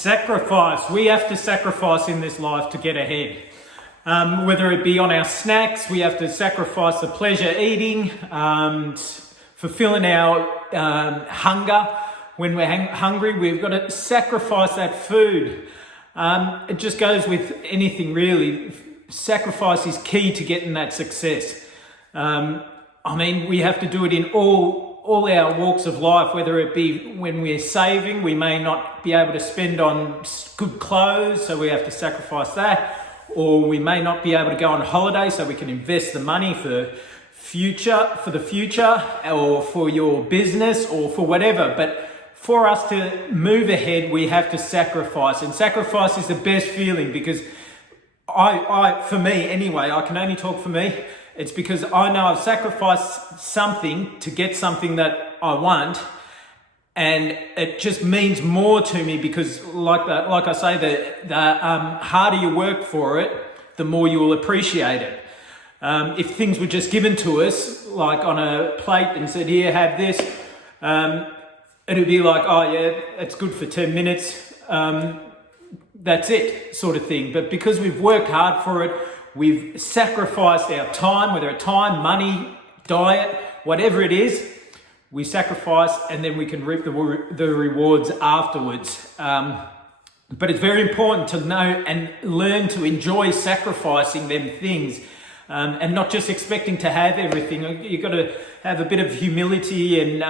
Sacrifice. We have to sacrifice in this life to get ahead. Whether it be on our snacks, we have to sacrifice the pleasure eating, fulfilling our hunger. When we're hungry, we've got to sacrifice that food. It just goes with anything really. Sacrifice is key to getting that success. We have to do it in all our walks of life, whether it be when we're saving, we may not be able to spend on good clothes, so we have to sacrifice that, or we may not be able to go on holiday, so we can invest the money for the future, or for your business, or for whatever. But for us to move ahead, we have to sacrifice, and sacrifice is the best feeling, because for me anyway, I can only talk for me. It's because I know I've sacrificed something to get something that I want, and it just means more to me because, like I say, the harder you work for it, the more you will appreciate it. If things were just given to us, like on a plate, and said, "Here, have this," it'd be like, "Oh yeah, it's good for 10 minutes. That's it," sort of thing. But because we've worked hard for it, we've sacrificed our time, whether it's time, money, diet, whatever it is, we sacrifice, and then we can reap the rewards afterwards. But it's very important to know and learn to enjoy sacrificing them things, and not just expecting to have everything. You've got to have a bit of humility and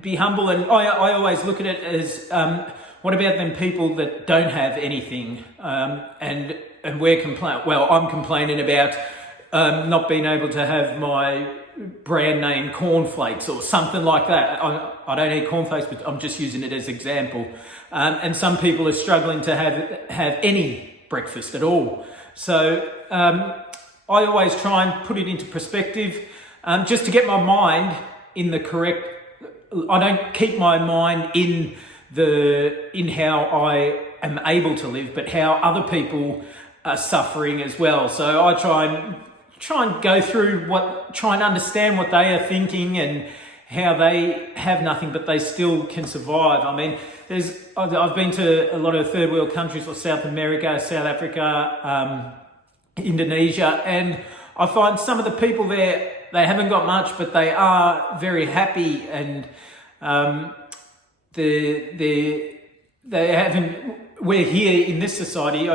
be humble. And I always look at it as, what about them people that don't have anything? And we're I'm complaining about not being able to have my brand name cornflakes or something like that. I don't eat cornflakes, but I'm just using it as example. And some people are struggling to have any breakfast at all. So I always try and put it into perspective, just to get my mind in the correct. I don't keep my mind in how I am able to live, but how other people are suffering as well. So I try and go through try and understand what they are thinking and how they have nothing, but they still can survive. I've been to a lot of third world countries, like South America, South Africa, Indonesia, and I find some of the people there, they haven't got much, but they are very happy, and they haven't. We're here in this society,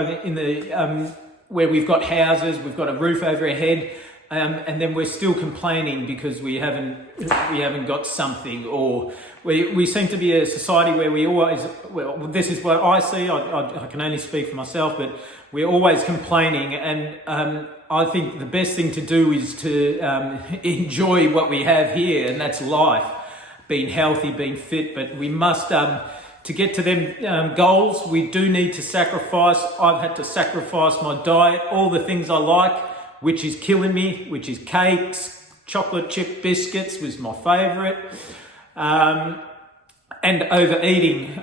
where we've got houses, we've got a roof over our head, and then we're still complaining because we haven't got something, or we seem to be a society where we always. Well, this is what I see. I can only speak for myself, but we're always complaining, and I think the best thing to do is to enjoy what we have here, and that's life, being healthy, being fit. But we must. To get to them goals, we do need to sacrifice. I've had to sacrifice my diet, all the things I like, which is killing me, which is cakes, chocolate chip biscuits was my favourite, and overeating.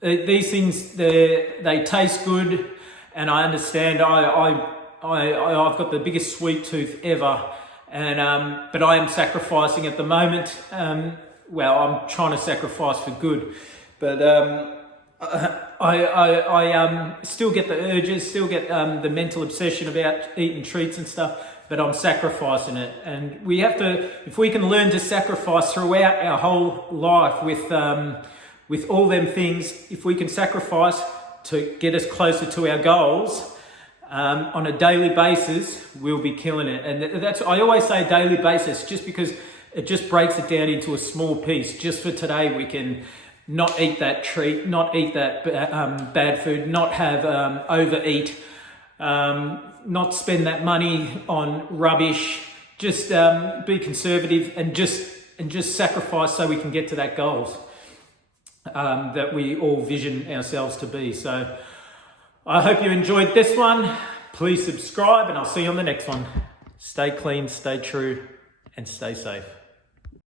These things, they taste good, and I understand. I've got the biggest sweet tooth ever, and but I am sacrificing at the moment. I'm trying to sacrifice for good. But I still get the urges, still get the mental obsession about eating treats and stuff, but I'm sacrificing it. And we have to, if we can learn to sacrifice throughout our whole life with all them things, if we can sacrifice to get us closer to our goals on a daily basis, we'll be killing it. And I always say daily basis, just because it just breaks it down into a small piece. Just for today, we can not eat that treat, not eat that bad food, not have overeat, not spend that money on rubbish. Just be conservative and just sacrifice so we can get to that goals that we all vision ourselves to be. So I hope you enjoyed this one. Please subscribe, and I'll see you on the next one. Stay clean, stay true, and stay safe.